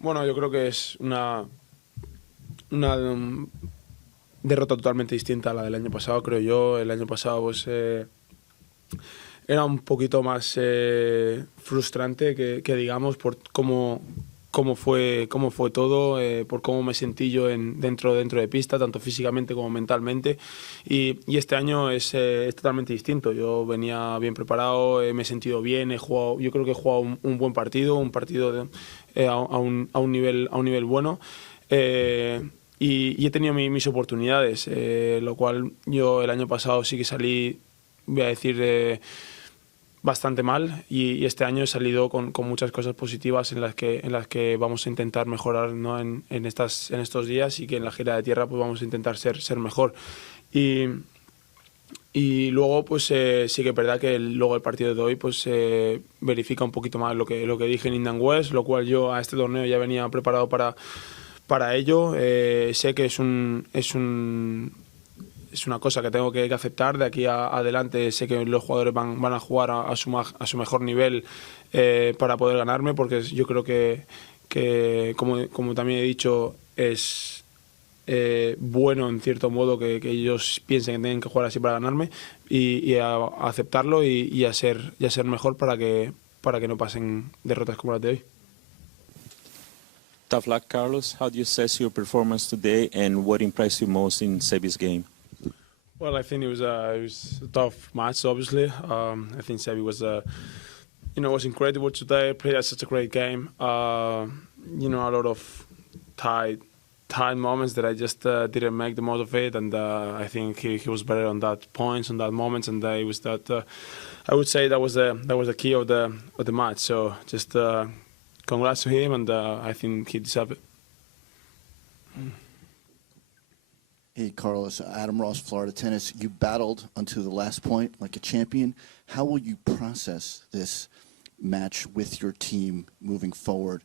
Bueno, yo creo que es una derrota totalmente distinta a la del año pasado, creo yo. El año pasado pues, era un poquito más frustrante que digamos por cómo fue todo, por cómo me sentí yo dentro de pista, tanto físicamente como mentalmente. Y este año es totalmente distinto. Yo venía bien preparado, me he sentido bien, yo creo que he jugado un buen partido, a un nivel bueno. Y he tenido mis oportunidades, lo cual yo el año pasado sí que salí, voy a decir, bastante mal, y este año he salido con muchas cosas positivas en las que vamos a intentar mejorar, ¿no? en estos días, y que en la gira de tierra pues vamos a intentar ser mejor. Y luego pues sí que es verdad que luego el partido de hoy pues verifica un poquito más lo que dije en Indian Wells, lo cual yo a este torneo ya venía preparado para ello. Sé que es una cosa que tengo que aceptar. De aquí adelante sé que los jugadores van a jugar a su mejor nivel para poder ganarme, porque yo creo que como también he dicho, es bueno en cierto modo que ellos piensen que tienen que jugar así para ganarme, y a aceptarlo y a ser mejor para que no pasen derrotas como las de hoy. Tough luck, Carlos. How do you assess your performance today, and what impressed you most in Sebi's game? Well, I think it was a tough match, obviously. I think Sebi was was incredible today. Played such a great game. A lot of tight moments that I just didn't make the most of it, and I think he was better on that points, on that moments, and it was that. I would say that was the key of the match. So just congrats to him, and I think he deserved it. Hey, Carlos, Adam Ross, Florida Tennis. You battled until the last point like a champion. How will you process this match with your team moving forward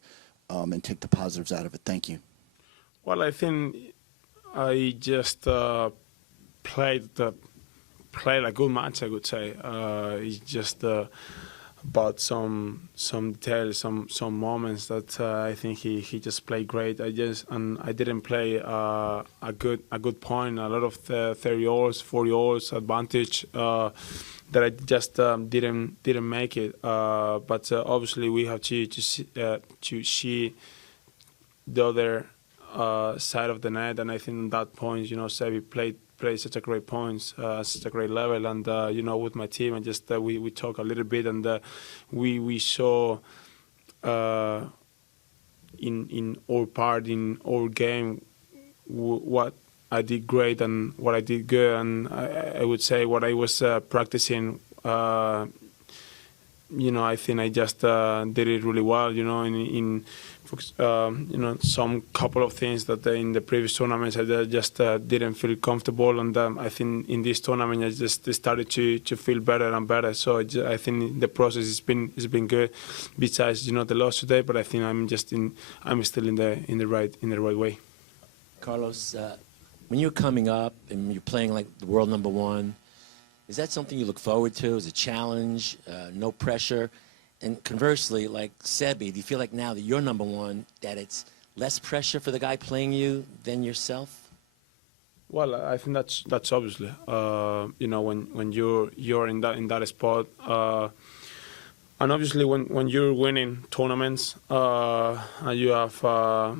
and take the positives out of it? Thank you. Well, I think I just played a good match, I would say. It's just about some details, some moments that I think he just played great. I didn't play a good point. A lot of 30 holes, 40 holes advantage that I just didn't make it. But obviously we have to see the other side of the net, and I think at that point, Sebi played such a great points, such a great level, and with my team, and just we talk a little bit, and we saw in our part, in our game, what I did great and what I did good, and I would say what I was practicing. I think I just did it really well. In some couple of things that in the previous tournaments I just didn't feel comfortable, and I think in this tournament I just started to feel better and better. So I think the process has been good. Besides, the loss today, but I think I'm still in the right way. Carlos, when you're coming up and you're playing like the world number one, is that something you look forward to as a challenge, no pressure? And conversely, like Sebi, do you feel like now that you're number one, that it's less pressure for the guy playing you than yourself? Well, I think that's obviously, when you're in that spot, and obviously when you're winning tournaments, and you have a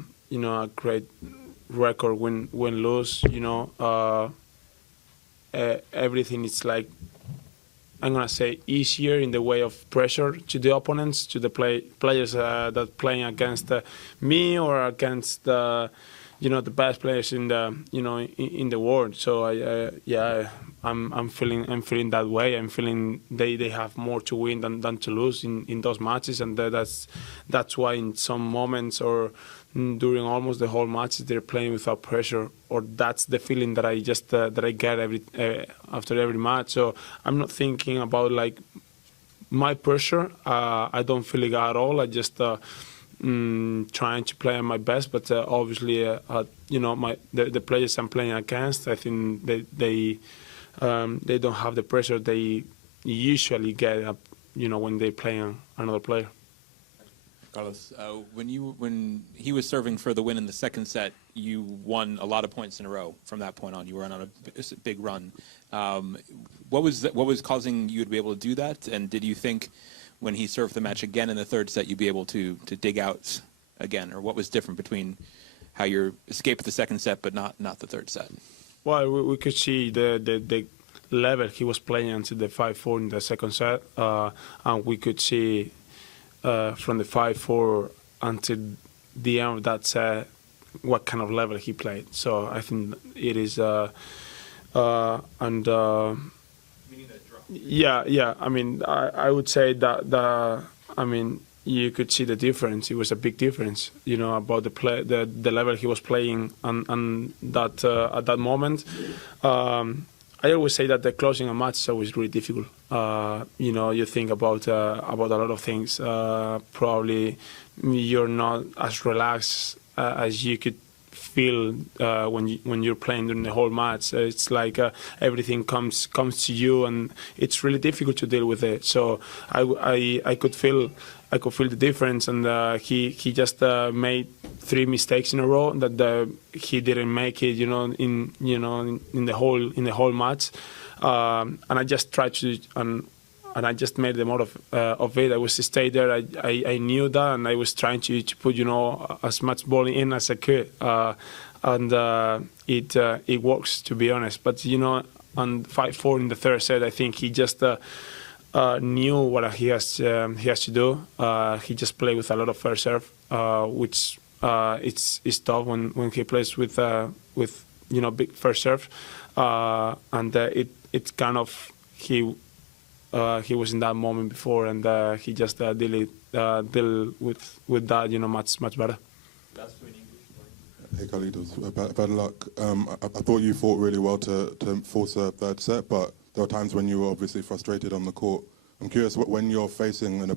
great record, win lose, everything is like, I'm gonna say, easier in the way of pressure to the opponents, to the players that playing against me or against the best players in the world. So I'm feeling that way. I'm feeling they have more to win than to lose in those matches, and that's why in some moments or during almost the whole match they're playing without pressure, or that's the feeling that I just that I get after every match. So I'm not thinking about like my pressure. I don't feel it at all. I just trying to play my best, but obviously the players I'm playing against, I think they don't have the pressure they usually get when they play another player. Carlos, when he was serving for the win in the second set, you won a lot of points in a row from that point on. You were on a big run. What was causing you to be able to do that? And did you think when he served the match again in the third set, you'd be able to dig out again? Or what was different between how you escaped the second set but not the third set? Well, we could see the level he was playing until the 5-4 in the second set, and we could see from the 5-4 until the end of that set what kind of level he played. So I think it is, yeah. I mean, I would say that you could see the difference. It was a big difference, about the level he was playing and that at that moment. I always say that the closing a match is always really difficult. You think about a lot of things. Probably you're not as relaxed as you could feel when you're playing during the whole match. It's like everything comes to you, and it's really difficult to deal with it. So I could feel the difference, and he just made 3 mistakes in a row that he didn't make it, in the whole match, and I just tried to and I just made the more of it. I was to stay there. I knew that, and I was trying to put as much ball in as I could, and it works, to be honest. But on 5-4 in the third set, I think he just knew what he has to do. He just played with a lot of first serve, which it's tough when he plays with big first serve, and it's kind of he was in that moment before, and he just deal with that much better. Hey Carlitos, bad luck. I thought you fought really well to force a third set, but there were times when you were obviously frustrated on the court. I'm curious, when you're facing an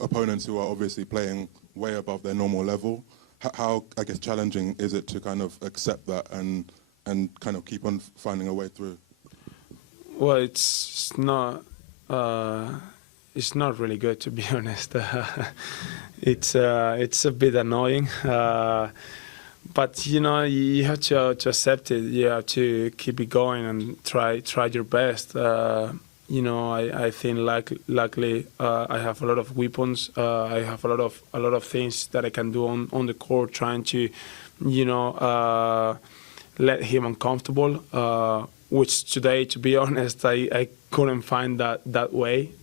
opponents who are obviously playing way above their normal level, how I guess challenging is it to kind of accept that and kind of keep on finding a way through? Well, it's not really good, to be honest. It's a bit annoying, but you have to accept it. You have to keep it going and try your best. I think luckily I have a lot of weapons. I have a lot of things that I can do on the court, trying to let him uncomfortable. Which today, to be honest, I couldn't find that way.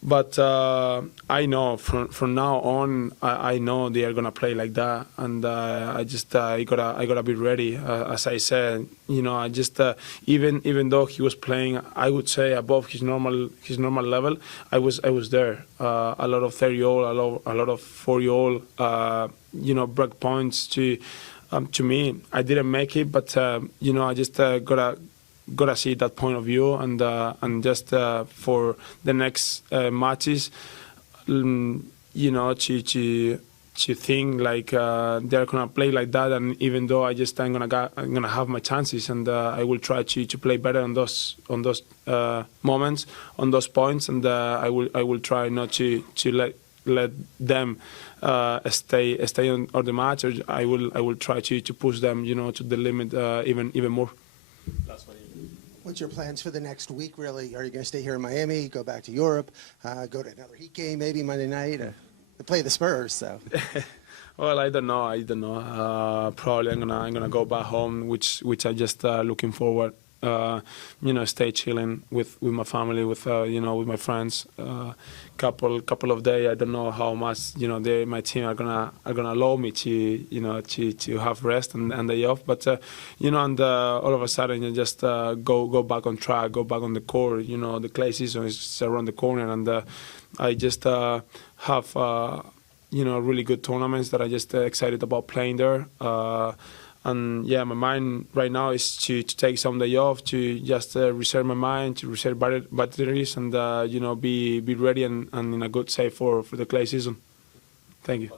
But I know from now on, I know they are gonna play like that, and I gotta be ready. As I said, I just even though he was playing, I would say above his normal level, I was there. A lot of 30-year-old, a lot of 40-year-old, break points to me. I didn't make it, but I just gotta see that point of view, and just for the next matches, to think like they're gonna play like that, and even though I'm gonna have my chances, and I will try to play better on those moments, on those points, and I will try not to let them stay on the match, or I will try to push them to the limit even more. Last one. What's your plans for the next week, really? Are you going to stay here in Miami, go back to Europe, go to another Heat game maybe Monday night, or play the Spurs? So. Well, I don't know. Probably I'm gonna go back home, which I just looking forward. Stay chilling with my family, with my friends. Couple of days. I don't know how much my team are gonna allow me to have rest and day off. But and all of a sudden you just go back on track, go back on the court. The clay season is around the corner, and I just have really good tournaments that I just excited about playing there. And yeah, my mind right now is to take some day off, to just reserve my mind, to reserve batteries, and be ready and in a good shape for the clay season. Thank you.